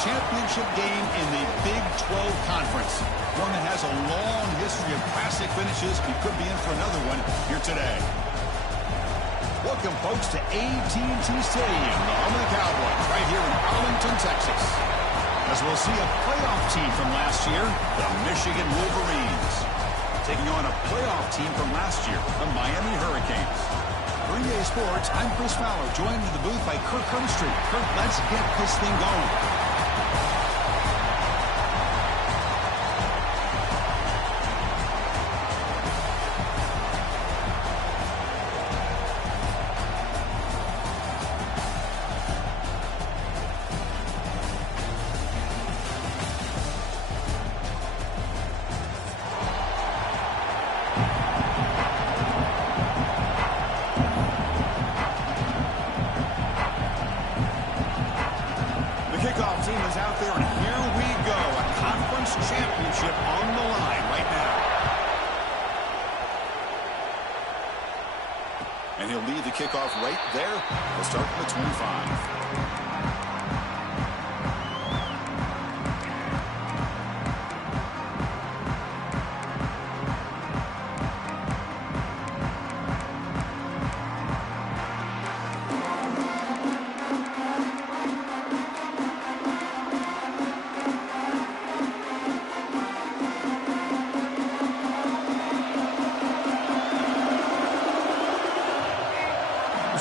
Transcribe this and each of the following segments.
championship game in the Big 12 Conference. One that has a long history of classic finishes. We could be in for another one here today. Welcome, folks, to AT&T Stadium, the home of the Cowboys, right here in Arlington, Texas. As we'll see a playoff team from last year, the Michigan Wolverines, taking on a playoff team from last year, the Miami Hurricanes. For EA Sports, I'm Chris Fowler, joined in the booth by Kirk Humstreet. Kirk, let's get this thing going. Kickoff team is out there, and here we go. A conference championship on the line right now. And he'll lead the kickoff right there. We'll start from the 25.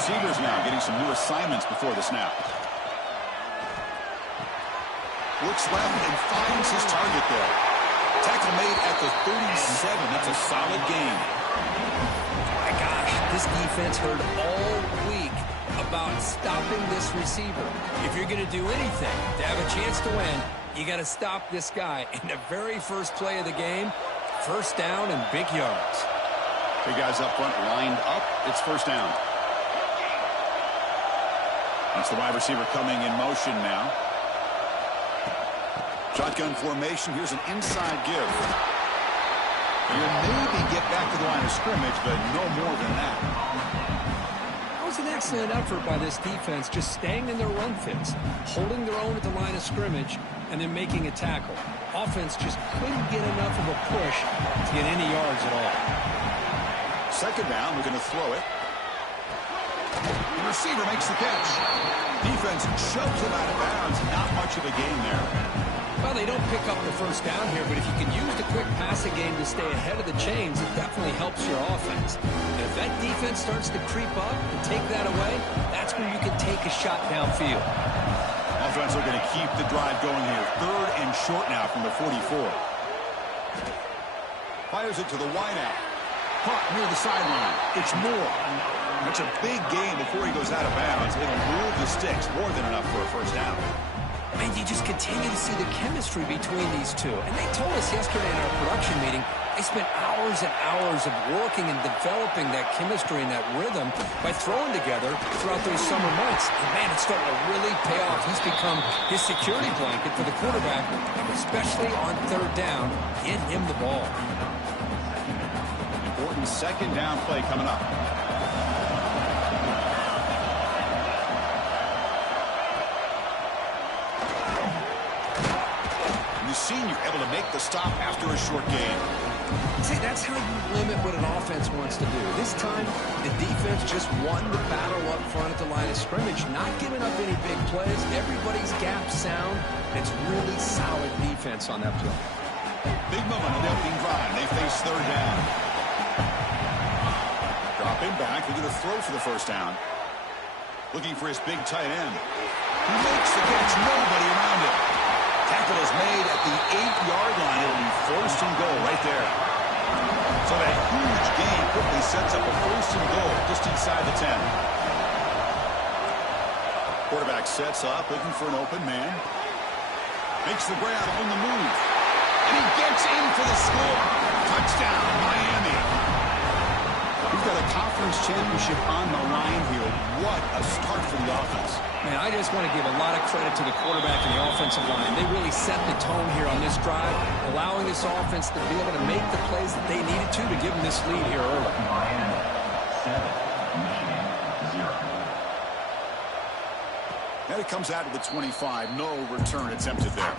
Receivers now getting some new assignments before the snap. Looks left and finds his target there. Tackle made at the 37. That's a solid gain. My gosh, this defense heard all week about stopping this receiver. If you're going to do anything to have a chance to win, you got to stop this guy. In the very first play of the game, first down and big yards. Big guys up front lined up. It's first down. That's the wide receiver coming in motion now. Shotgun formation. Here's an inside give. You'll maybe get back to the line of scrimmage, but no more than that. That was an excellent effort by this defense, just staying in their run fits, holding their own at the line of scrimmage, and then making a tackle. Offense just couldn't get enough of a push to get any yards at all. Second down, we're going to throw it. The receiver makes the catch. Defense shoves him out of bounds. Not much of a gain there. Well, they don't pick up the first down here, but if you can use the quick passing game to stay ahead of the chains, it definitely helps your offense. And if that defense starts to creep up and take that away, that's when you can take a shot downfield. Offense looking to keep the drive going here. Third and short now from the 44. Fires it to the wideout. Caught near the sideline. It's Moore. That's a big gain before he goes out of bounds. It'll move the sticks, more than enough for a first down. And you just continue to see the chemistry between these two. And they told us yesterday in our production meeting, they spent hours and hours of working and developing that chemistry and that rhythm by throwing together throughout those summer months. And man, it's starting to really pay off. He's become his security blanket for the quarterback, especially on third down. Get him the ball. Important second down play coming up. The senior able to make the stop after a short gain. See, that's how you limit what an offense wants to do. This time, the defense just won the battle up front at the line of scrimmage, not giving up any big plays. Everybody's gap sound. It's really solid defense on that play. Big moment on the opening drive. They face third down. Dropping back. They're going to throw for the first down. Looking for his big tight end. He makes the catch. Nobody around him. Tackle is made at the 8-yard line. It'll be first and goal right there. So that huge gain quickly sets up a first and goal just inside the 10. Quarterback sets up, looking for an open man. Makes the grab on the move. And he gets in for the score. Touchdown, Miami. We've got a conference championship on the line here. What a start for the offense. Man, I just want to give a lot of credit to the quarterback and the offensive line. They really set the tone here on this drive, allowing this offense to be able to make the plays that they needed to give them this lead here early. It comes out of the 25. No return attempted there.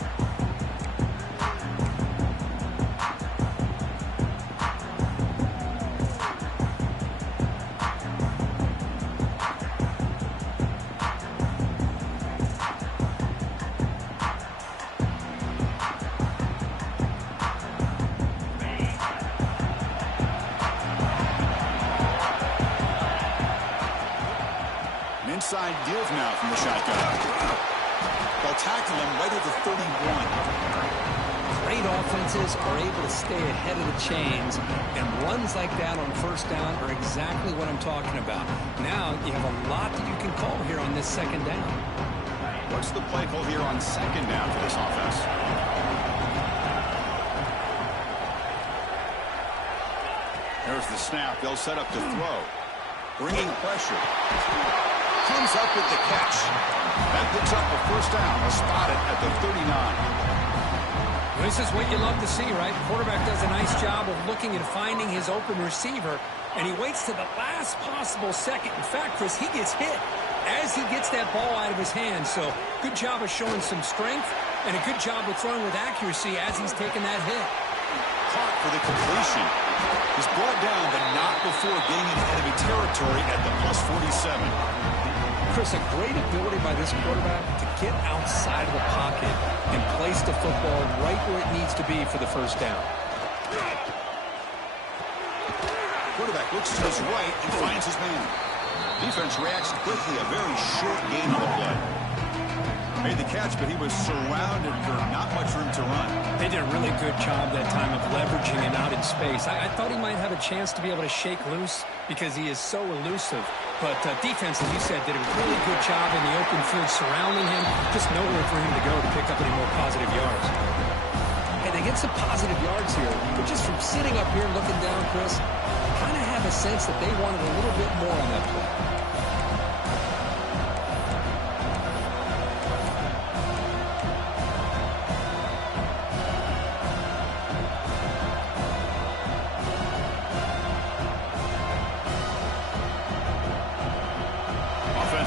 Inside give now from the shotgun. They'll tackle him right at the 31. Great offenses are able to stay ahead of the chains, and runs like that on first down are exactly what I'm talking about. Now you have a lot that you can call here on this second down. What's the play call here on second down for this offense? There's the snap. They'll set up to throw. Bringing pressure. Comes up with the catch. That picks up a first down. A spotted at the 39. This is what you love to see, right? Quarterback does a nice job of looking and finding his open receiver, and he waits to the last possible second. In fact, Chris, he gets hit as he gets that ball out of his hands. So good job of showing some strength and a good job of throwing with accuracy as he's taking that hit. Caught for the completion. He's brought down, but not before getting into enemy territory at the plus 47. Chris, a great ability by this quarterback to get outside of the pocket and place the football right where it needs to be for the first down. Quarterback looks to his right and finds his man. Defense reacts quickly. A very short gain on the play. Made the catch, but he was surrounded for not much room to run. They did a really good job that time of leveraging him out in space. I thought he might have a chance to be able to shake loose because he is so elusive. But defense, as you said, did a really good job in the open field surrounding him. Just nowhere for him to go to pick up any more positive yards. Hey, they get some positive yards here, but just from sitting up here looking down, Chris, I kind of have a sense that they wanted a little bit more on that play.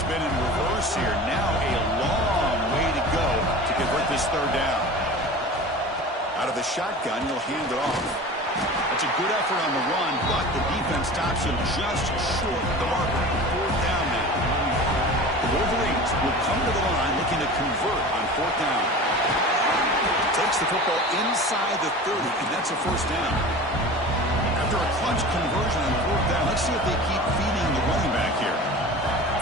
Been in reverse here. Now a long way to go to convert this third down. Out of the shotgun, he'll hand it off. That's a good effort on the run, but the defense stops him just short of the marker. Fourth down now. The Wolverines will come to the line looking to convert on fourth down. Takes the football inside the 30, and that's a first down. After a clutch conversion on fourth down, let's see if they keep feeding the running back here.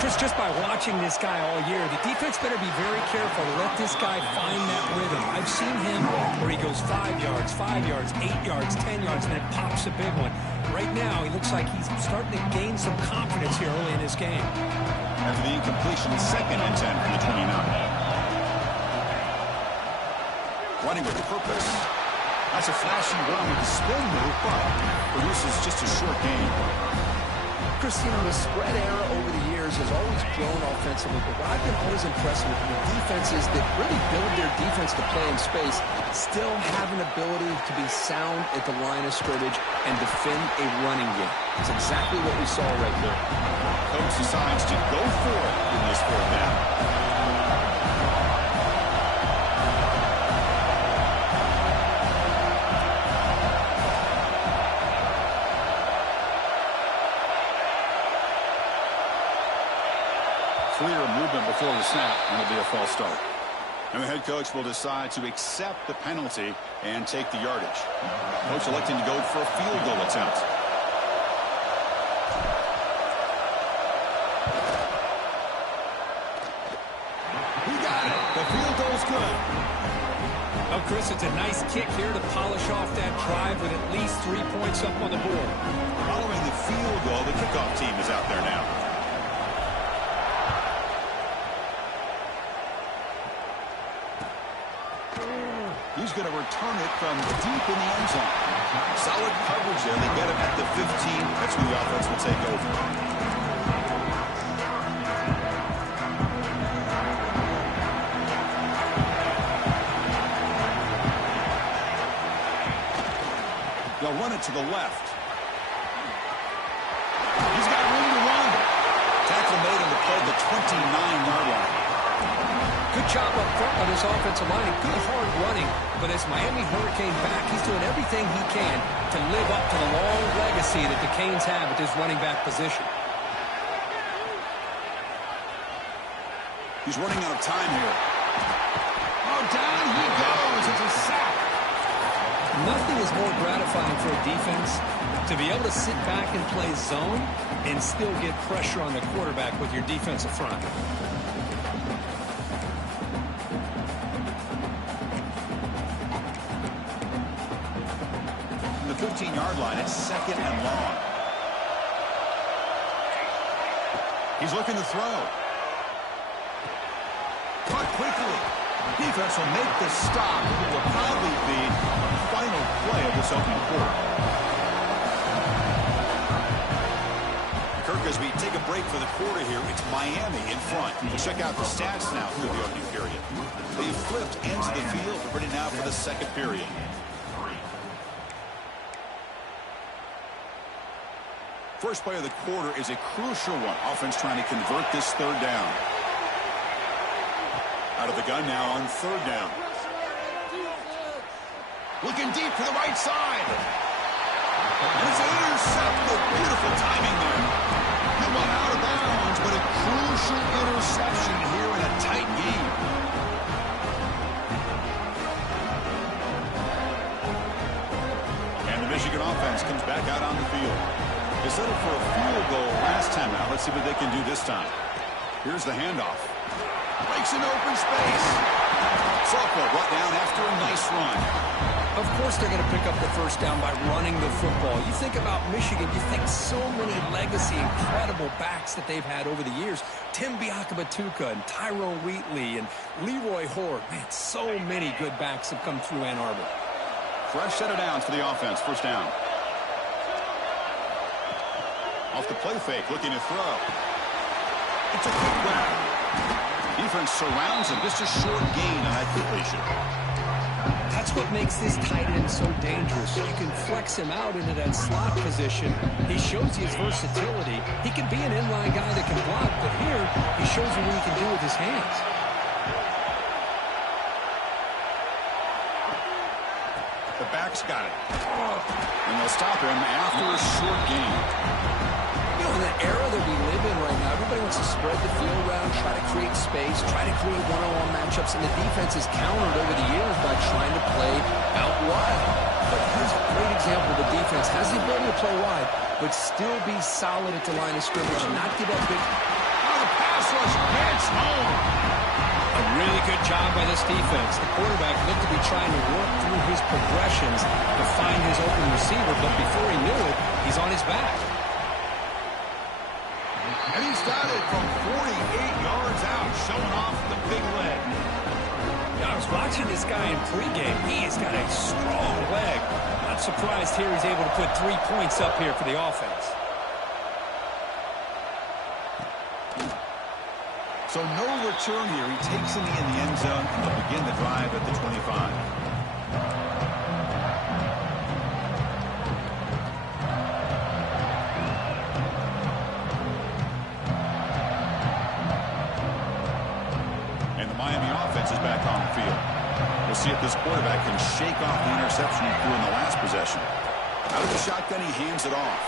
Chris, just by watching this guy all year, the defense better be very careful to let this guy find that rhythm. I've seen him where he goes 5 yards, 8 yards, 10 yards, and then pops a big one. Right now, he looks like he's starting to gain some confidence here early in this game. After the incompletion, second and 10 from the 29. Running with purpose. That's a flashy run with the spin move, but produces just a short gain. Chris, you know, the spread era over the years has always grown offensively, but what I've been always impressed with the defenses that really build their defense to play in space still have an ability to be sound at the line of scrimmage and defend a running game. It's exactly what we saw right there. Coach decides to go for it in this fourth down. Clear movement before the snap, and it'll be a false start. And the head coach will decide to accept the penalty and take the yardage. Coach electing to go for a field goal attempt. He got it. The field goal's good. Oh, Chris, it's a nice kick here to polish off that drive with at least 3 points up on the board. Following the field goal, the kickoff team is out there now. He's going to return it from deep in the end zone. Solid coverage there. They get him at the 15. That's when the offense will take over. They'll run it to the left. He's got room to run. Tackle made on the play, the 29-yard line. Good job up front by this offensive line. Good hard running. But as Miami Hurricane back, he's doing everything he can to live up to the long legacy that the Canes have at this running back position. He's running out of time here. Oh, down he goes. It's a sack. Nothing is more gratifying for a defense to be able to sit back and play zone and still get pressure on the quarterback with your defensive front. From the 15-yard line, it's 2nd and long. He's looking to throw. Caught quickly. Defense will make the stop. It will probably be the final play of this opening quarter. Kirk, as we take a break for the quarter here, it's Miami in front. We'll check out the stats now through the opening period. They've flipped ends of the field, ready now for the second period. First play of the quarter is a crucial one. Offense trying to convert this third down. Out of the gun now on third down. Looking deep to the right side. And it's an intercepted. Beautiful timing there. He went out of bounds, but a crucial interception here in a tight game. And the Michigan offense comes back out on the field. They settled for a field goal last time out. Let's see what they can do this time. Here's the handoff. Breaks an open space. Sophomore brought down after a nice run. Of course they're going to pick up the first down by running the football. You think about Michigan, you think so many legacy, incredible backs that they've had over the years. Tim Biakabatuka and Tyrone Wheatley and Leroy Horde. Man, so many good backs have come through Ann Arbor. Fresh set of downs for the offense. First down. Off the play fake, looking to throw. It's a quick grab. Defense surrounds him. Just a short gain on that completion. That's what makes this tight end so dangerous. You can flex him out into that slot position. He shows you his versatility. He can be an inline guy that can block, but here he shows you what he can do with his hands. The back's got it. And they'll stop him after a short gain. You know, in the era that we live in right now, everybody wants to spread the field around, try to create space, try to create one-on-one matchups, and the defense is countered over the years by trying to play out wide. But here's a great example. The defense has the ability to play wide, but still be solid at the line of scrimmage and not give up big. Oh, the pass rush gets home. A really good job by this defense. The quarterback looked to be trying to work through his progressions to find his open receiver, but before he knew it, he's on his back. And he's got it from 48 yards out, showing off the big leg. I was watching this guy in pregame. He has got a strong leg. Not surprised here he's able to put 3 points up here for the offense. So no return here. He takes it in the end zone, and they'll begin the drive at the 25. And the Miami offense is back on the field. We'll see if this quarterback can shake off the interception he threw in the last possession. Out of the shotgun, he hands it off.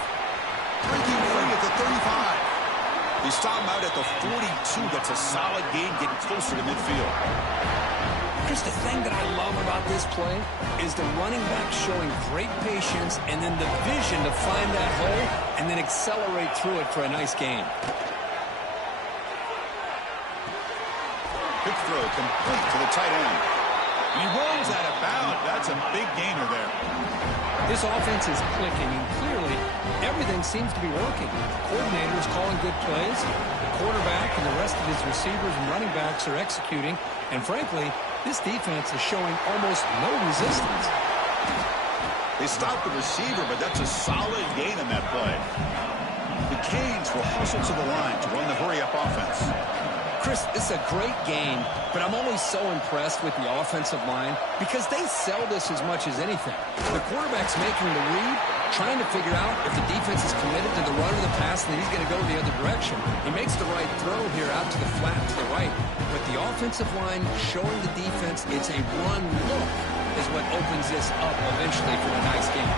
Breaking free at the 35. They stop him out at the 42. That's a solid gain, getting closer to midfield. Chris, the thing that I love about this play is the running back showing great patience and then the vision to find that hole and then accelerate through it for a nice gain. Quick throw complete to the tight end. He rolls out of bounds. That's a big gainer there. This offense is clicking, and clearly everything seems to be working. The coordinator is calling good plays. The quarterback and the rest of his receivers and running backs are executing. And frankly, this defense is showing almost no resistance. They stopped the receiver, but that's a solid gain on that play. The Canes will hustle to the line to run the hurry-up offense. Chris, this is a great game, but I'm always so impressed with the offensive line because they sell this as much as anything. The quarterback's making the read, trying to figure out if the defense is committed to the run or the pass, and then he's going to go the other direction. He makes the right throw here out to the flat to the right, but the offensive line showing the defense it's a run look is what opens this up eventually for a nice game.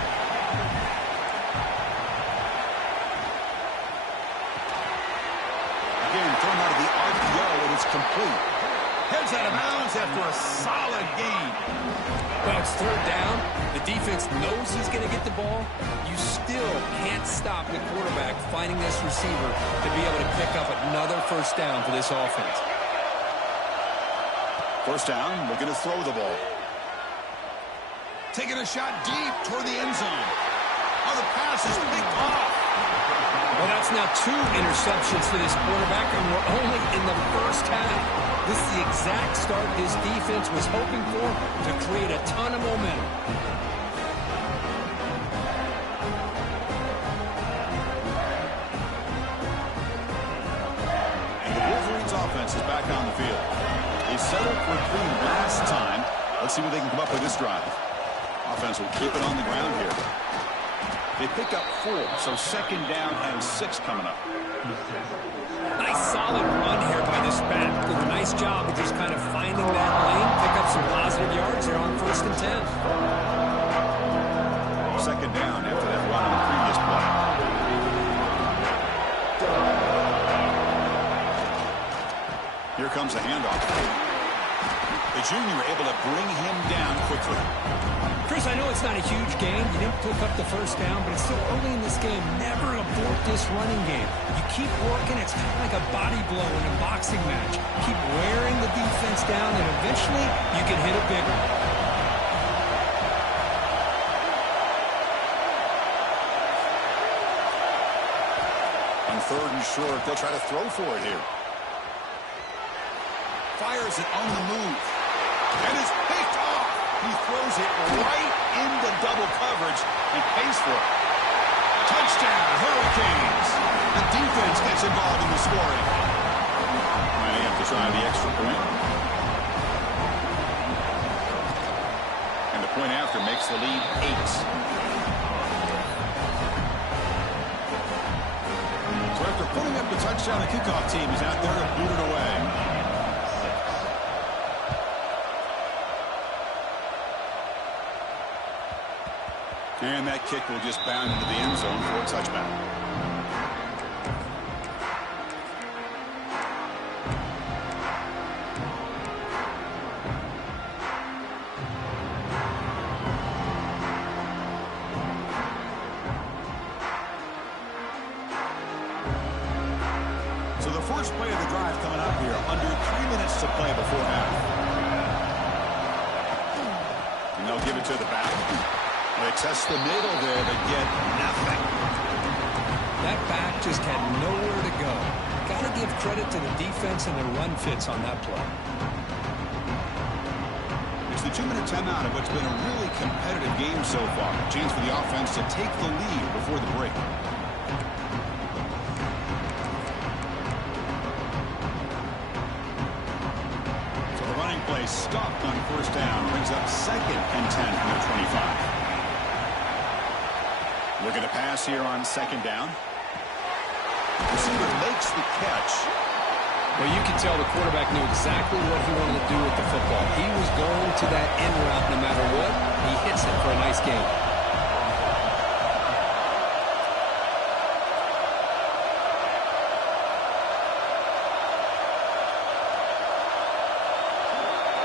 Again, thrown out of the RPO, and it's complete. Heads out of bounds after a solid gain. Well, it's third down. The defense knows he's going to get the ball. You still can't stop the quarterback finding this receiver to be able to pick up another first down for this offense. First down, looking to throw the ball. Taking a shot deep toward the end zone. Oh, the pass is picked off. Well, that's now 2 interceptions for this quarterback, and we're only in the first half. This is the exact start his defense was hoping for to create a ton of momentum. And the Wolverines offense is back on the field. They settled for 3 last time. Let's see what they can come up with this drive. Offense will keep it on the ground here. They pick up 4, so second down and 6 coming up. Nice solid run here by this back. Did a nice job of just kind of finding that lane, pick up some positive yards here on 1st and 10. Second down after that run on the previous play. Here comes the handoff. The junior able to bring him down quickly. Chris, I know it's not a huge game. You didn't pick up the first down, but it's still early in this game. Never abort this running game. You keep working. It's kind of like a body blow in a boxing match. Keep wearing the defense down, and eventually you can hit a big one. On 3rd and short, they'll try to throw for it here. Fires it on the move. And it's picked off. He throws it right into double coverage and pays for it. Touchdown, Hurricanes. The defense gets involved in the scoring. Now they have to try the extra point. And the point after makes the lead 8. So after putting up the touchdown, the kickoff team is out there to boot it away. And that kick will just bound into the end zone for a touchback. So the first play of the drive coming up here, under 3 minutes to play before half. And they'll give it to the back. They test the middle there, but get nothing. That back just had nowhere to go. Got to give credit to the defense and their run fits on that play. It's the 2-minute timeout of what's been a really competitive game so far. A chance for the offense to take the lead before the break. So the running play stopped on 1st down. Brings up 2nd and 10 from the 25. Looking to pass here on 2nd down. Receiver makes the catch. Well, you can tell the quarterback knew exactly what he wanted to do with the football. He was going to that end route no matter what. He hits it for a nice gain.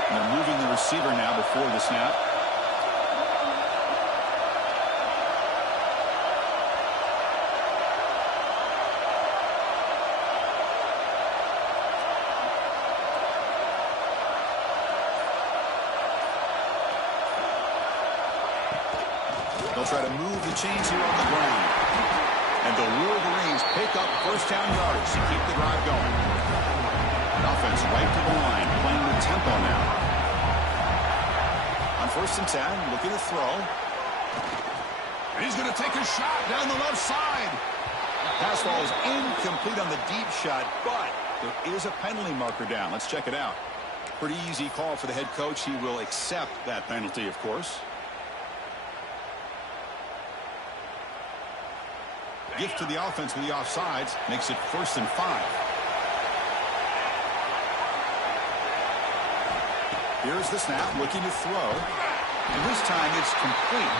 And they're moving the receiver now before the snap. They'll try to move the chains here on the ground. And the Wolverines pick up 1st down yards to keep the drive going. The offense right to the line, playing the tempo now. On 1st and 10, looking to throw. And he's going to take a shot down the left side. Pass ball is incomplete on the deep shot, but there is a penalty marker down. Let's check it out. Pretty easy call for the head coach. He will accept that penalty, of course. Gift to the offense with the offsides. Makes it 1st and 5. Here's the snap, looking to throw. And this time it's complete.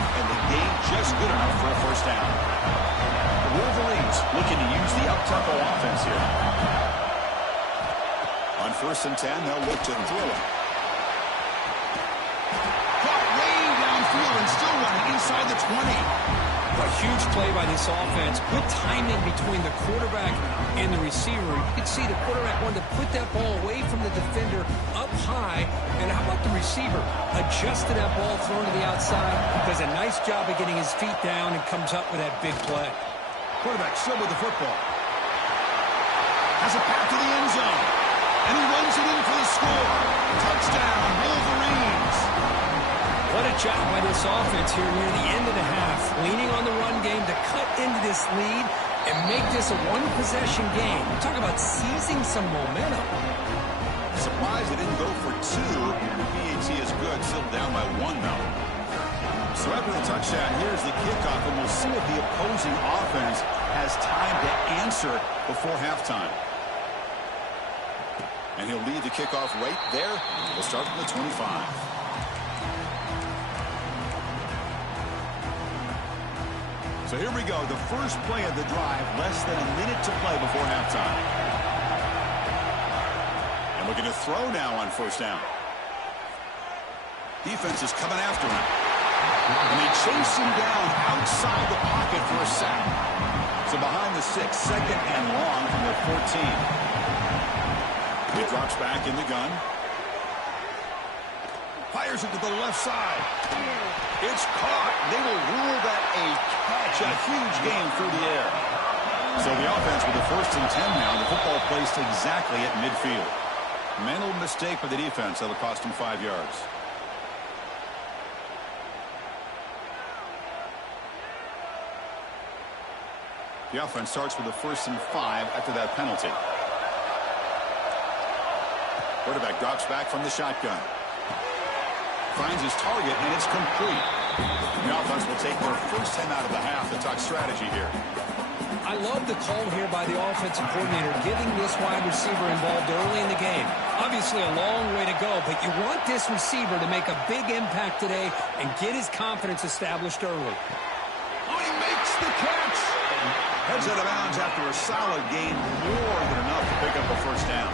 And the gain just good enough for a 1st down. The Wolverines looking to use the up-tempo offense here. On 1st and 10, they'll look to throw it. Caught way downfield and still running inside the 20. A huge play by this offense. Good timing between the quarterback and the receiver. You can see the quarterback wanted to put that ball away from the defender up high. And how about the receiver? Adjusted that ball, thrown to the outside. Does a nice job of getting his feet down and comes up with that big play. Quarterback still with the football. Has a path to the end zone. And he runs it in for the score. Touchdown, Wolverines. What a job by this offense here near the end of the half. Leaning on the run game to cut into this lead and make this a one-possession game. Talk about seizing some momentum. Surprised they didn't go for 2. PAT is good. Still down by 1, though. So after the touchdown, here's the kickoff, and we'll see if the opposing offense has time to answer before halftime. And he'll lead the kickoff right there. We'll start from the 25. So here we go, the first play of the drive, less than a minute to play before halftime. And looking to throw now on 1st down. Defense is coming after him. And they chase him down outside the pocket for a sack. So behind the 6, 2nd and long from their 14. He drops back in the gun. Fires it to the left side. It's caught. They will rule that a catch. A huge gain through the air. So the offense with the 1st and 10 now. The football placed exactly at midfield. Mental mistake for the defense. That'll cost him 5 yards. The offense starts with the 1st and 5 after that penalty. Quarterback drops back from the shotgun. Finds his target, and it's complete. The offense will take their first 10 out of the half to talk strategy here. I love the call here by the offensive coordinator, getting this wide receiver involved early in the game. Obviously a long way to go, but you want this receiver to make a big impact today and get his confidence established early. Oh, he makes the catch. Heads out of bounds after a solid gain, more than enough to pick up a 1st down.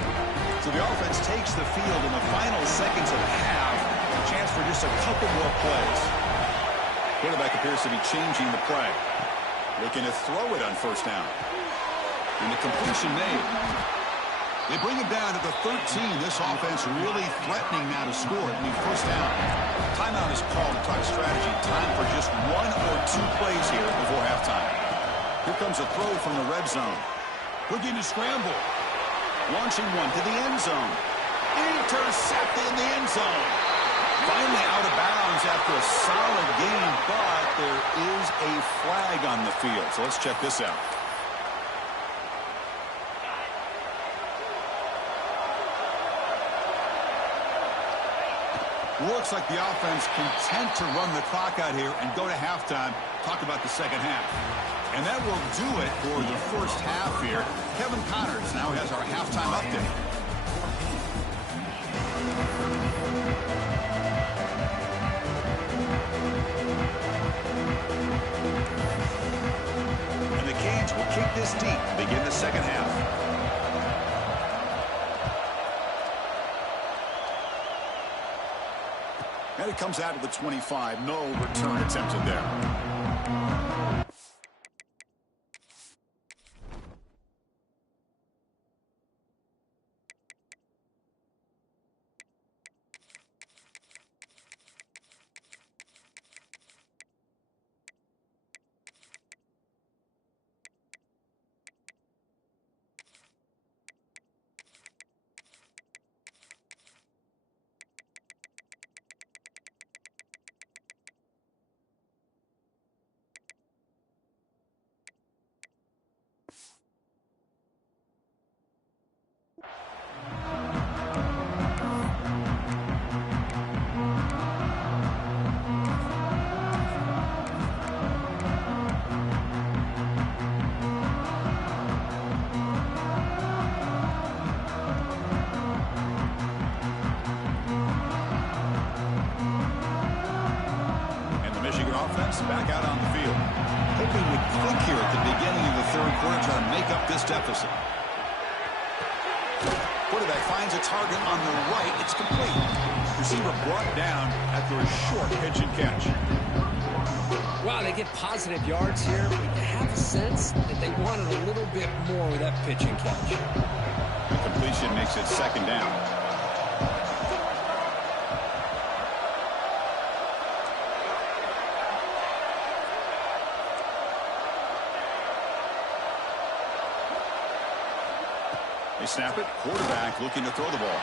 So the offense takes the field in the final seconds of the half. A chance for just a couple more plays. Quarterback appears to be changing the play. Looking to throw it on 1st down. And the completion made. They bring him down to the 13. This offense really threatening now to score at the 1st down. Timeout is called to talk strategy. Time for just 1 or 2 plays here before halftime. Here comes a throw from the red zone. Looking to scramble. Launching one to the end zone. Intercepted in the end zone. Finally out of bounds after a solid game, but there is a flag on the field. So let's check this out. Looks like the offense content to run the clock out here and go to halftime. Talk about the second half. And that will do it for the first half here. Kevin Connors now has our halftime update. And the Canes will kick this deep to begin the second half. And it comes out of the 25. No return attempted there. defense back out on the field. Hoping to click here at the beginning of the third quarter, trying to make up this deficit. Quarterback finds a target on the right. It's complete. Receiver brought down after a short pitch and catch. Wow, they get positive yards here, but you have a sense that they wanted a little bit more with that pitch and catch. The completion makes it second down. They snap it. Quarterback looking to throw the ball.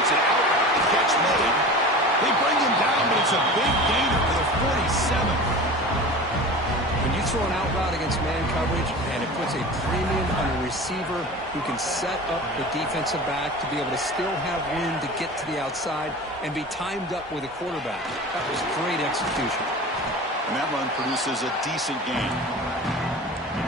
It's an outright catch made. They bring him down, but it's a big gainer for the 47. When you throw an out route against man coverage, and it puts a premium on a receiver who can set up the defensive back to be able to still have room to get to the outside and be timed up with a quarterback. That was great execution. And that run produces a decent gain.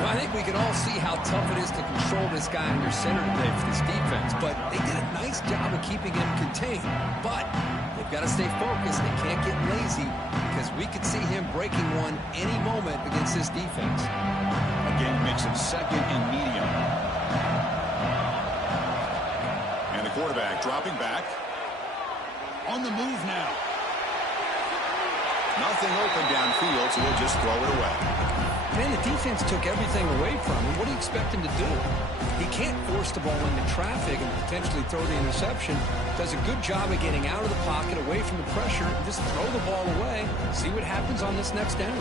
Well, I think we can all see how tough it is to control this guy under center today for this defense, but they did a nice job of keeping him contained. But they've got to stay focused. They can't get lazy because we could see him breaking one any moment against this defense. Again, makes it second and medium. And the quarterback dropping back. On the move now. Nothing open downfield, so he'll just throw it away. Man, the defense took everything away from him. What do you expect him to do? He can't force the ball into traffic and potentially throw the interception. Does a good job of getting out of the pocket, away from the pressure, and just throw the ball away. See what happens on this next down.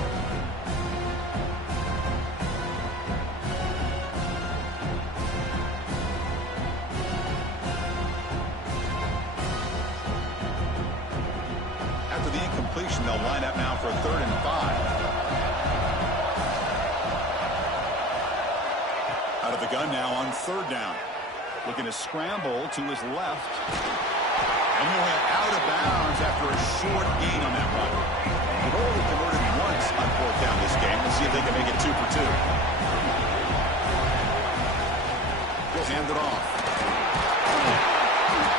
After the incompletion, they'll line up now for a 3rd and 5. Out of the gun now on 3rd down. Looking to scramble to his left. And he went out of bounds after a short gain on that run. They've only converted once on 4th down this game. Let's see if they can make it 2 for 2. He'll hand it off.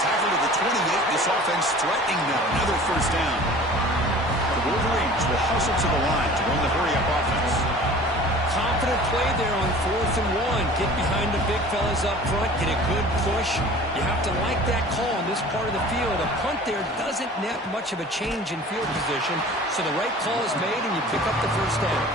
Tackle to the 28. This offense threatening now. Another 1st down. The Wolverines will hustle to the line to run the hurry-up offense. Confident play there on 4th and 1. Get behind the big fellas up front. Get a good push. You have to like that call in this part of the field. A punt there doesn't net much of a change in field position, so the right call is made and you pick up the 1st down.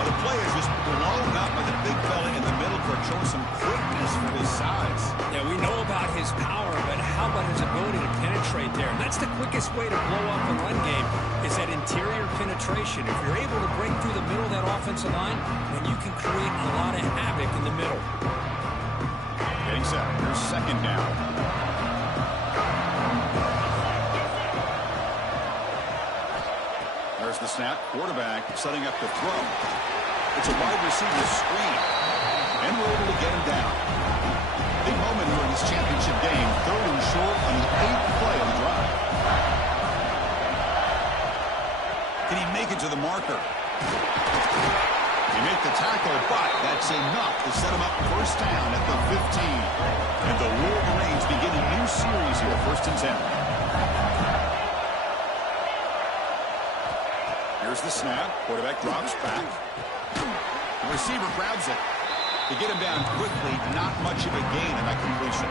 Well, the play is just blown up by the big fella in the middle for showing some quickness for his size. Yeah, we know about his power, but how about his ability to penetrate there? And that's the quickest way to blow up a run game is that interior penetration. If you're able to break through the middle of that offensive line, then you can create a lot of havoc in the middle. Getting set. Here's 2nd down. There's the snap. Quarterback setting up to throw. It's a wide receiver screen. And we're able to get him down. Big moment here in this championship game. 3rd and short on the 8th play of the drive. Can he make it to the marker? He make the tackle, but that's enough to set him up 1st down at the 15. And the Wolverines begin a new series here, 1st and 10. Here's the snap. Quarterback drops back. The receiver grabs it. To get him down quickly, not much of a gain in that completion.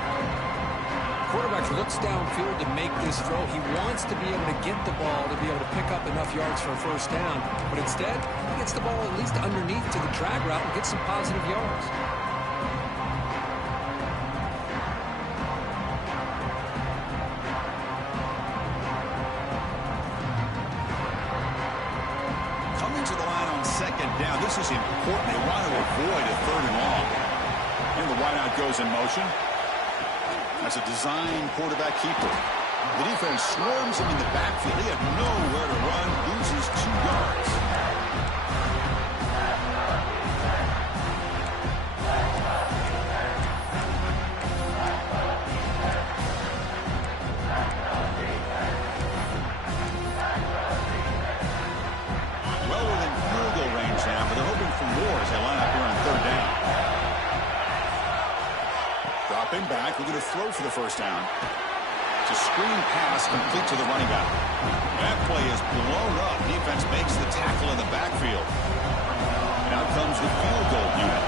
Quarterback looks downfield to make this throw. He wants to be able to get the ball to be able to pick up enough yards for a 1st down. But instead, he gets the ball at least underneath to the drag route and gets some positive yards. Coming to the line on 2nd down. This is important. They want to avoid a 3rd and long. And the wideout goes in motion. That's a design quarterback keeper. The defense swarms him in the backfield. He had nowhere to run. Loses 2 yards. Well within field goal range now, but they're hoping for more as they line up here on 3rd down. Dropping back, looking to throw for the 1st down. To a screen pass complete to the running back. That play is blown up. Defense makes the tackle in the backfield. And out comes the field goal unit.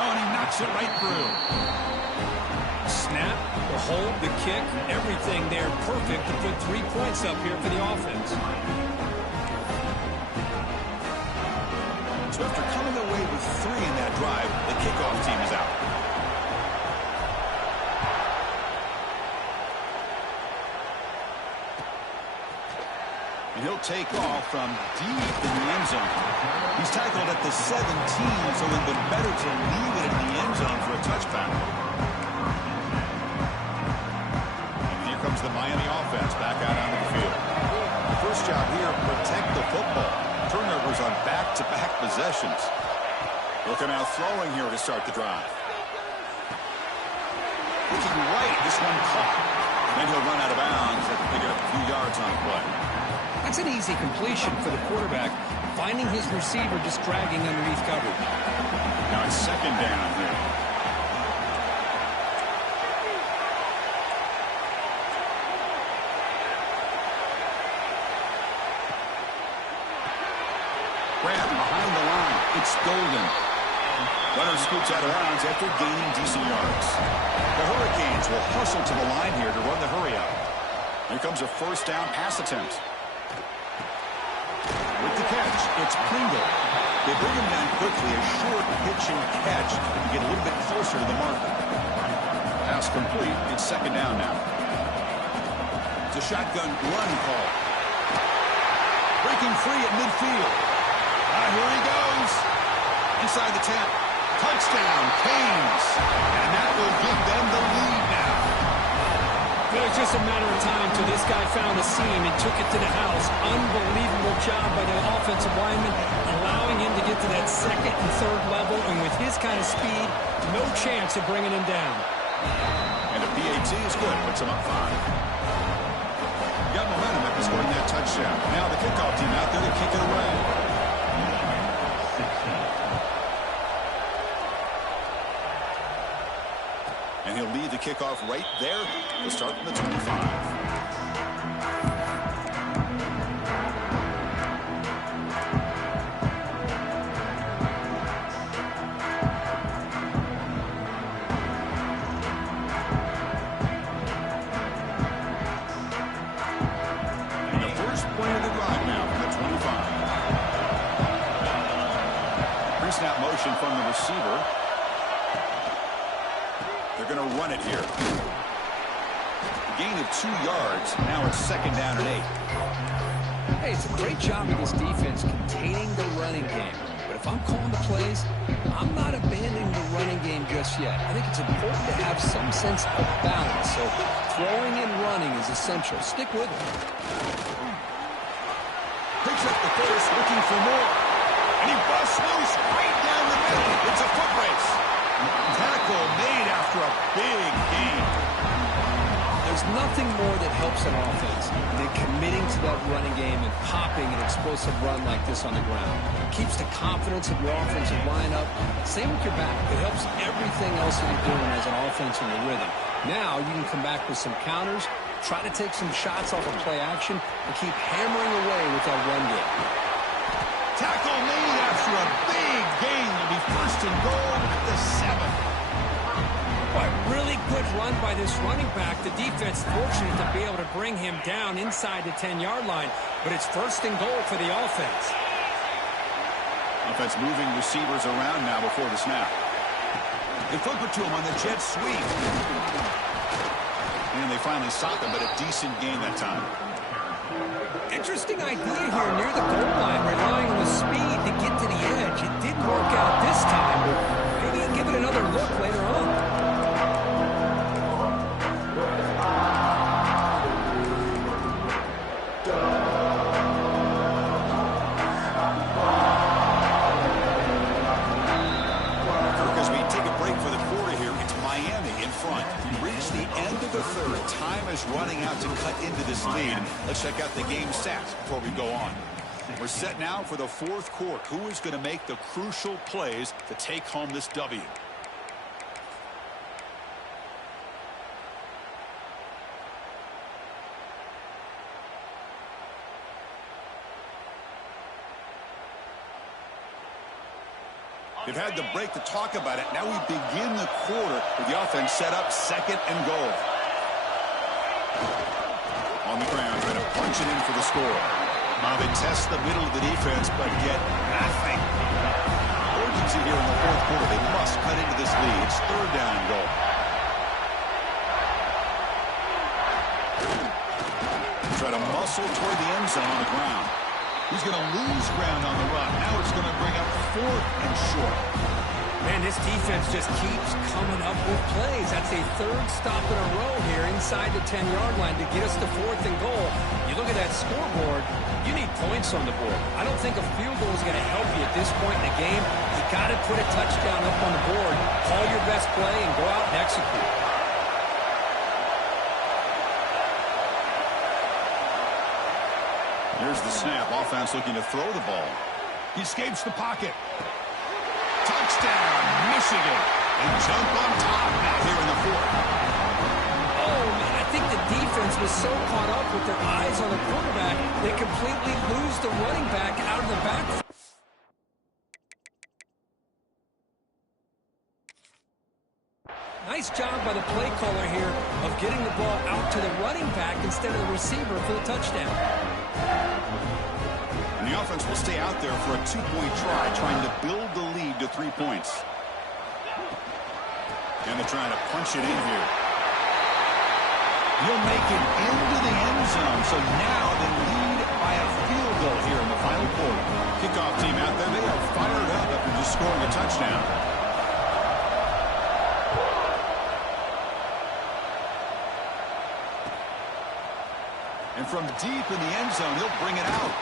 Oh, and he knocks it right through. Snap, the hold, the kick, everything there perfect to put 3 points up here for the offense. So after coming away with 3 in that drive, the kickoff team is out. And he'll take off from deep in the end zone. He's tackled at the 17, so it would have been better to leave it in the end zone for a touchdown. And here comes the Miami offense back out onto the field. The first job here, protect the football. Turnovers on back-to-back possessions. Looking out throwing here to start the drive. Looking right, this one caught. Then he'll run out of bounds after picking up a few yards on the play. That's an easy completion for the quarterback, finding his receiver just dragging underneath coverage. Now it's second down here. Grab behind the line. It's Golden. Runner scoots out of bounds after gaining decent yards. The Hurricanes will hustle to the line here to run the hurry up. Here comes a first down pass attempt. With the catch, it's Pringle. They bring him down quickly, a short pitch and catch to get a little bit closer to the marker. Pass complete. It's second down now. It's a shotgun run call. Breaking free at midfield. Here he goes. Inside the 10. Touchdown, Canes. And that will give them the lead now. It was just a matter of time till this guy found a seam and took it to the house. Unbelievable job by the offensive lineman, allowing him to get to that second and third level. And with his kind of speed, no chance of bringing him down. And a PAT is good. Puts him up 5. Got momentum after scoring that touchdown. Now the kickoff team out there to kick it away. And he'll lead the kickoff right there to start from the 25. And the first play of the drive now from the 25. Pre-snap motion from the receiver. They're going to run it here. A gain of 2 yards. Now it's second down and 8. Hey, it's a great job of this defense containing the running game. But if I'm calling the plays, I'm not abandoning the running game just yet. I think it's important to have some sense of balance. So throwing and running is essential. Stick with it. Picks up the first, looking for more. And he busts loose right down the middle. It's a foot race. Tackle made after a big gain. There's nothing more that helps an offense than committing to that running game and popping an explosive run like this on the ground. It keeps the confidence of your offensive lineup. Same with your back. It helps everything else that you're doing as an offense in your rhythm. Now you can come back with some counters, try to take some shots off of play action, and keep hammering away with that run game. Tackle made after a big gain. Will be first and goal at the 7. Boy, really good run by this running back. The defense fortunate to be able to bring him down inside the 10-yard line, but it's first and goal for the offense. Offense moving receivers around now before the snap. They flip it to him on the jet sweep. And they finally stop him, but a decent gain that time. Interesting idea here near the goal line, relying on the speed to get to the edge. It didn't work out this time, but maybe he'll give it another look later on. As we take a break for the quarter here, it's Miami in front. We reach the end of the third. Time is running out to cut into this lead. Let's check out the game stats before we go on. We're set now for the fourth quarter. Who is going to make the crucial plays to take home this W? They've had the break to talk about it. Now we begin the quarter with the offense set up, 2nd and goal. On the ground, trying to punch it in for the score. They test the middle of the defense, but get nothing. Urgency here in the 4th quarter. They must cut into this lead. It's 3rd down and goal. Try to muscle toward the end zone on the ground. He's going to lose ground on the run. Now it's going to bring up 4th and short. Man, this defense just keeps coming up with plays. That's a 3rd stop in a row here inside the 10-yard line to get us to 4th and goal. You look at that scoreboard, you need points on the board. I don't think a field goal is going to help you at this point in the game. You got to put a touchdown up on the board, call your best play, and go out and execute. Here's the snap. Offense looking to throw the ball. He escapes the pocket. Touchdown, Michigan. They jump on top now here in the 4th. Oh, man, I think the defense was so caught up with their eyes on the quarterback, they completely lose the running back out of the backfield. Nice job by the play caller here of getting the ball out to the running back instead of the receiver for the touchdown. And the offense will stay out there for a 2-point try, trying to build the lead to 3 points. And they're trying to punch it in here. He'll make it into the end zone, so now they lead by a field goal here in the final quarter. Kickoff team out there, they are fired up after just scoring a touchdown. And from deep in the end zone, he'll bring it out.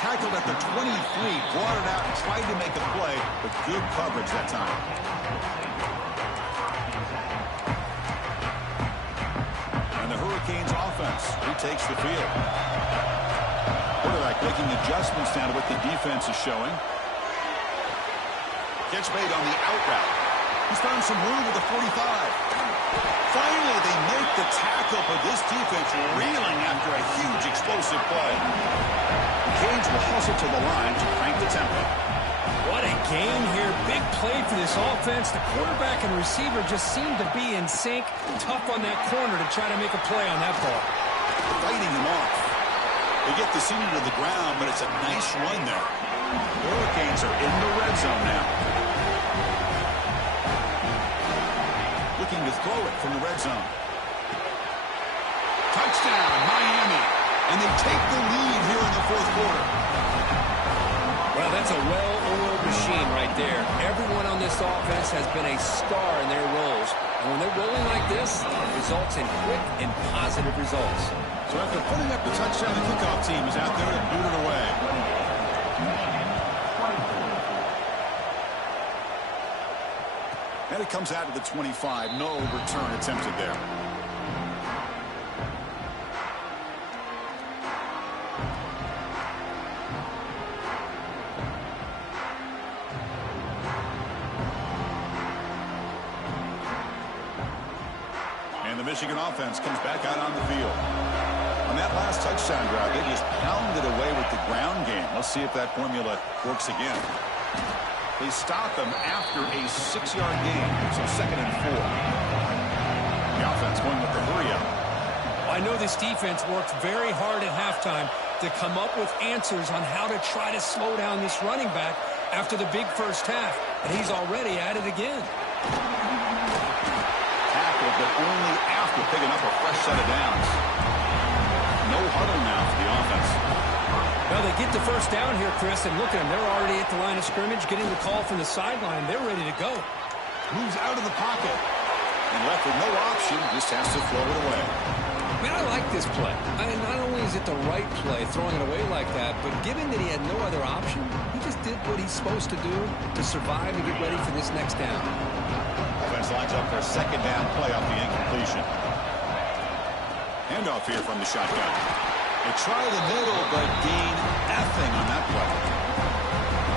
Tackled at the 23, brought it out and tried to make a play, but good coverage that time. And the Hurricanes offense retakes the field. Quarterback making adjustments now to what the defense is showing. Catch made on the out route. He's found some room with the 45. Finally, they make the tackle, but this defense reeling after a huge explosive play. Canes will hustle to the line to crank the tempo. What a game here. Big play for this offense. The quarterback and receiver just seem to be in sync. Tough on that corner to try to make a play on that ball. Fighting him off. They get the senior to the ground, but it's a nice run there. The Hurricanes are in the red zone now. Looking to throw it from the red zone. Touchdown, Miami. And they take the lead here in the 4th quarter. Well, that's a well-oiled machine right there. Everyone on this offense has been a star in their roles. And when they're rolling like this, it results in quick and positive results. So after putting up the touchdown, the kickoff team is out there to boot it away. And it comes out of the 25. No return attempted there. And the Michigan offense comes back out on the field. On that last touchdown drive, they just pounded away with the ground game. Let's see if that formula works again. They stop him after a 6-yard gain, so 2nd and 4. The offense going with the hurry-up. I know this defense worked very hard at halftime to come up with answers on how to try to slow down this running back after the big first half, and he's already at it again. Tackled, but only after picking up a fresh set of downs. No huddle now for the offense. Well, they get the first down here, Chris, and look at them. They're already at the line of scrimmage, getting the call from the sideline. They're ready to go. Moves out of the pocket. And left with no option, just has to throw it away. Man, I like this play. I mean, not only is it the right play, throwing it away like that, but given that he had no other option, he just did what he's supposed to do to survive and get ready for this next down. Offense lines up for a 2nd down play off the incompletion. Handoff here from the shotgun. They try the middle, but gain nothing on that play.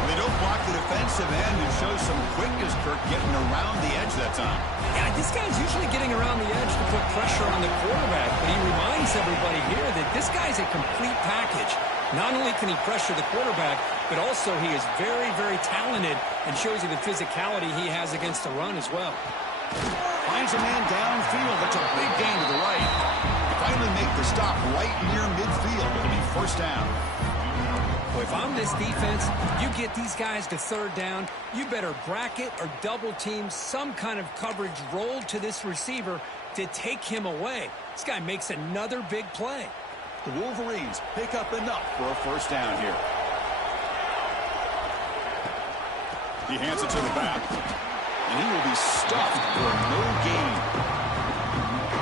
When they don't block the defensive end who shows some quickness, Kirk, getting around the edge that time. Yeah, this guy's usually getting around the edge to put pressure on the quarterback, but he reminds everybody here that this guy's a complete package. Not only can he pressure the quarterback, but also he is very, very talented and shows you the physicality he has against the run as well. Finds a man downfield. That's a big gain to the right. Finally make the stop right near midfield. It'll be first down. Well, if I'm this defense, you get these guys to third down, you better bracket or double team some kind of coverage rolled to this receiver to take him away. This guy makes another big play. The Wolverines pick up enough for a first down here. He hands it to the back, and he will be stuffed for no gain.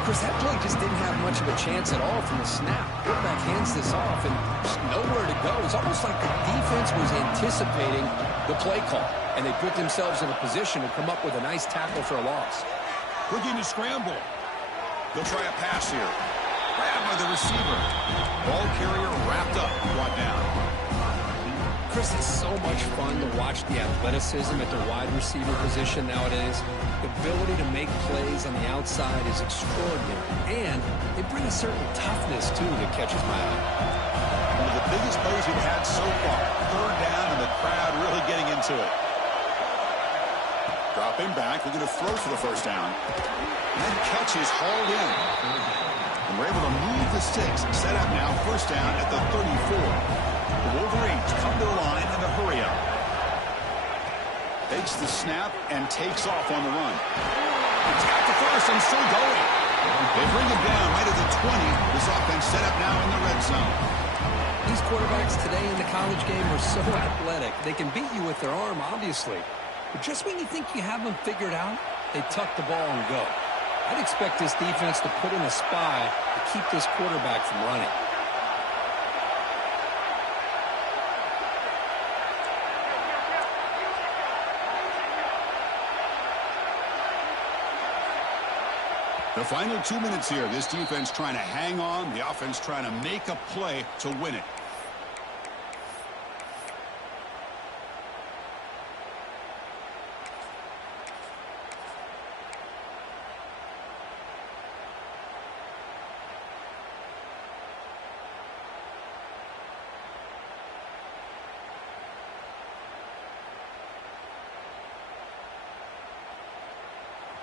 Chris, that play just didn't have much of a chance at all from the snap. Quarterback hands this off, and just nowhere to go. It's almost like the defense was anticipating the play call, and they put themselves in a position to come up with a nice tackle for a loss. Looking to scramble. They'll try a pass here. Grabbed by the receiver. Ball carrier wrapped up, brought down. Chris, it's so much fun to watch the athleticism at the wide receiver position nowadays. The ability to make plays on the outside is extraordinary, and they bring a certain toughness, too, that catches my eye. One of the biggest plays we've had so far. Third down, and the crowd really getting into it. Dropping back, looking to throw for the first down. And catch is hauled in. And we're able to move the sticks. Set up now, first down at the 34. The Wolverines come to the line in a hurry up. Takes the snap and takes off on the run. He's got the first and still going. They bring him down right at the 20. This offense set up now in the red zone. These quarterbacks today in the college game are so athletic. They can beat you with their arm, obviously. But just when you think you have them figured out, they tuck the ball and go. I'd expect this defense to put in a spy to keep this quarterback from running. The final 2 minutes here. This defense trying to hang on. The offense trying to make a play to win it.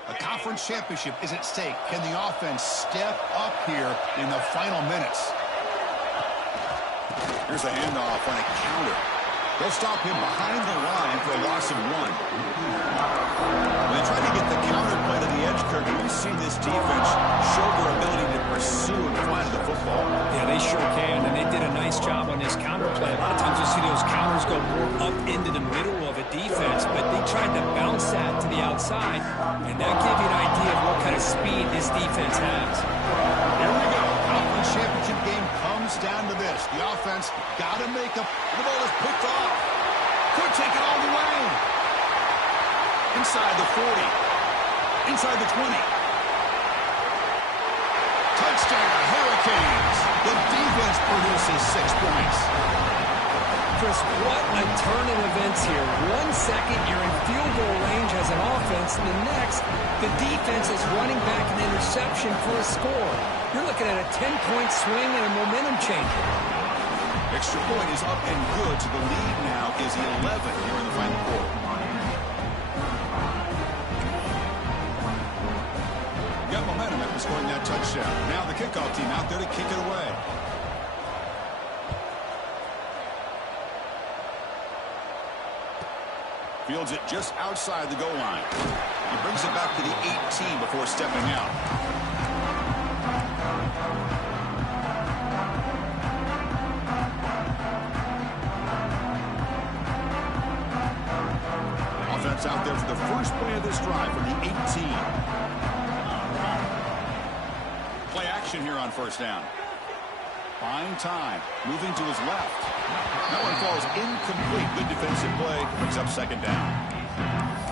A conference championship is at stake. Can the offense step up here in the final minutes? Here's a handoff on a counter. They'll stop him behind the line for a loss of 1. When they try to get the counter play to the edge, Kirk, we've seen this defense show their ability to pursue and find the football. Yeah, they sure can, and they did a nice job on this counter play. A lot of times you see those counters go more up into the middle of a defense, but they tried to bounce that to the outside, and that gave you an idea of what kind of speed this defense has. Here we go. Conference championship game comes down to this. The offense got to make a... The ball is picked off. Could take it all the way. Inside the 40. Inside the 20. Touchdown, Hurricanes. The defense produces 6 points. Chris, what a turn in events here. 1 second, you're in field goal range as an offense, and the next, the defense is running back an interception for a score. You're looking at a 10-point swing and a momentum changer. Extra point is up and good, so the lead now is 11 here in the final quarter. Got momentum after scoring that touchdown. Now the kickoff team out there to kick it away. Fields it just outside the goal line. He brings it back to the 18 before stepping out. Offense out there for the first play of this drive from the 18. Play action here on first down. Fine time. Moving to his left. That one falls incomplete. Good defensive play. Brings up second down.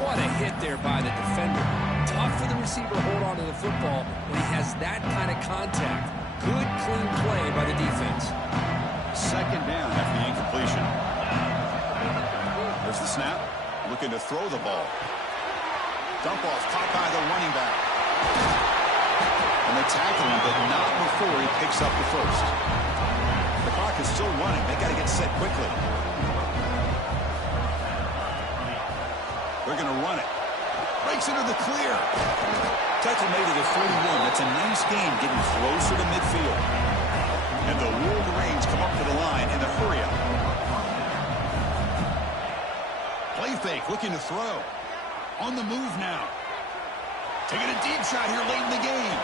What a hit there by the defender. Tough for the receiver to hold on to the football when he has that kind of contact. Good, clean play by the defense. Second down after the incompletion. There's the snap. Looking to throw the ball. Dump off, caught by the running back. And they tackle him, but not before he picks up the first. The clock is still running. They got to get set quickly. They're going to run it. Breaks into the clear. Tackle made it at 41. That's a nice gain, getting closer to midfield. And the Wolverines come up to the line in the hurry-up. Play fake, looking to throw. On the move now. Taking a deep shot here late in the game.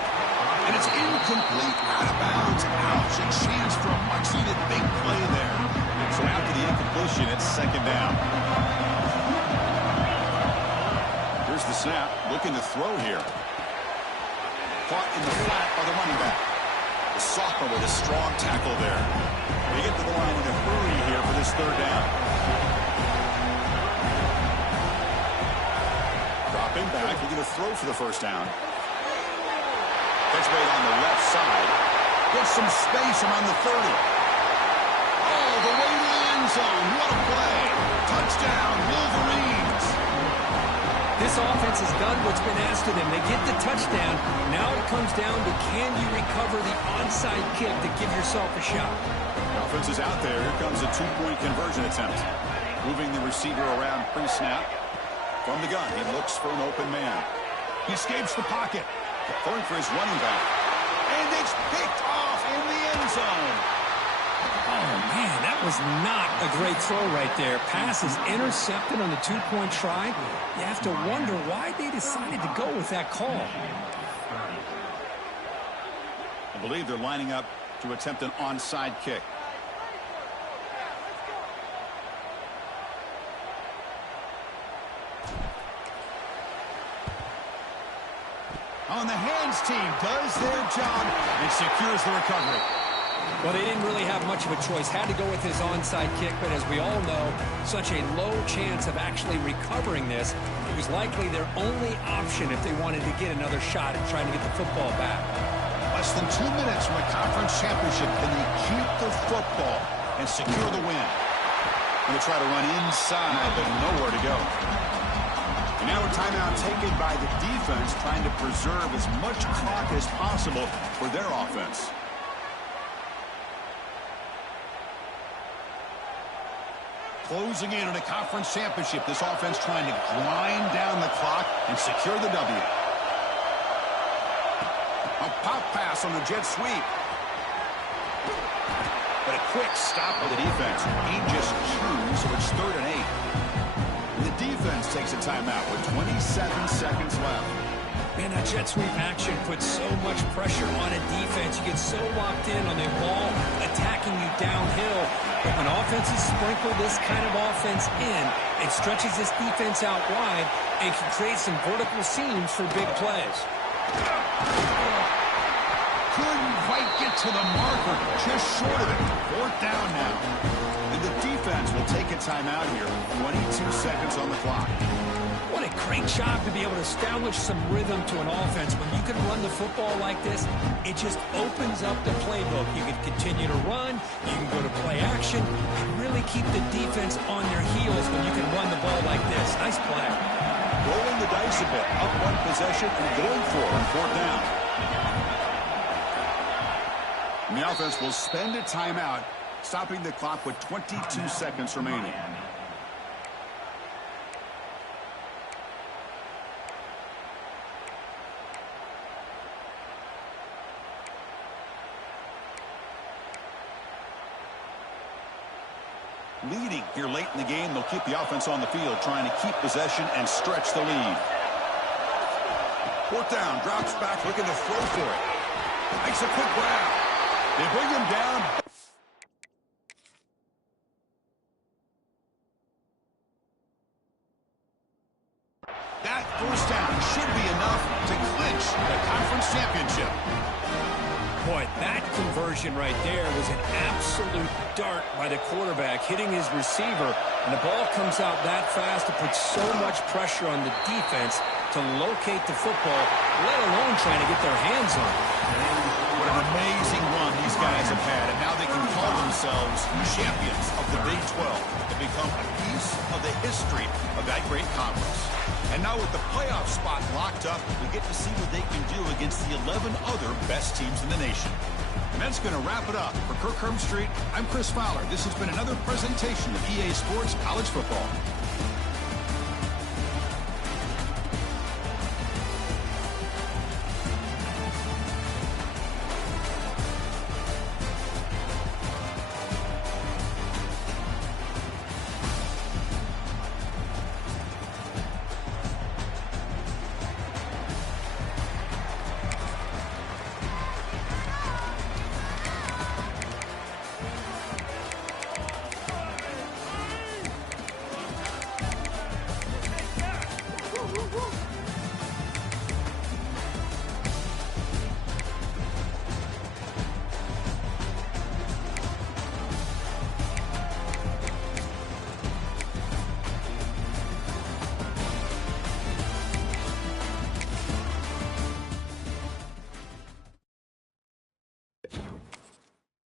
And it's incomplete, out of bounds. Ouch, a chance for a much-needed big play there. So after the incompletion, it's second down. Here's the snap, looking to throw here. Caught in the flat by the running back. The sophomore with a strong tackle there. They get to the line in a hurry here for this third down. Dropping back, looking to throw for the first down. Catch made on the left side. Gets some space around the 30. Oh, the way to the end zone. What a play. Touchdown, Wolverines. This offense has done what's been asked of them. They get the touchdown. Now it comes down to, can you recover the onside kick to give yourself a shot? The offense is out there. Here comes a two-point conversion attempt. Moving the receiver around pre-snap. From the gun, he looks for an open man. He escapes the pocket. Throwing for his running back. And it's picked off in the end zone. Oh, man, that was not a great throw right there. Pass is intercepted on the two-point try. You have to wonder why they decided to go with that call. I believe they're lining up to attempt an onside kick. On the hands team does their job and secures the recovery. Well, they didn't really have much of a choice. Had to go with his onside kick, but as we all know, such a low chance of actually recovering this. It was likely their only option if they wanted to get another shot at trying to get the football back. Less than 2 minutes from a conference championship. Can they keep the football and secure the win? Going to try to run inside, but nowhere to go. And now a timeout taken by the defense, trying to preserve as much clock as possible for their offense. Closing in on a conference championship, this offense trying to grind down the clock and secure the W. A pop pass on the jet sweep. But a quick stop by the defense. He just chews, so it's 3rd and 8. The defense takes a timeout with 27 seconds left. Man, that jet sweep action puts so much pressure on a defense. You get so locked in on the ball attacking you downhill. But when offenses sprinkle this kind of offense in, it stretches this defense out wide and can create some vertical seams for big plays. Couldn't quite get to the marker, just short of it. 4th down now. And the defense will take a timeout here. 22 seconds on the clock. What a great job to be able to establish some rhythm to an offense. When you can run the football like this, it just opens up the playbook. You can continue to run, you can go to play action, and really keep the defense on their heels when you can run the ball like this. Nice play. Rolling the dice a bit, up one possession and going for it on 4th down. And the offense will spend a timeout, stopping the clock with 22 seconds remaining. Leading here late in the game, they'll keep the offense on the field, trying to keep possession and stretch the lead. 4th down, drops back, looking to throw for it. Makes a quick grab. They bring him down. That 1st down should be enough to clinch the conference championship. Boy, that conversion right there was an absolute dart by the quarterback, hitting his receiver, and the ball comes out that fast to put so much pressure on the defense to locate the football, let alone trying to get their hands on it. What an amazing run. The these guys have had, and now they can call themselves champions of the Big 12 and become a piece of the history of that great conference. And now with the playoff spot locked up, we get to see what they can do against the 11 other best teams in the nation. And that's going to wrap it up. For Kirk Herbstreit, I'm Chris Fowler. This has been another presentation of EA Sports College Football.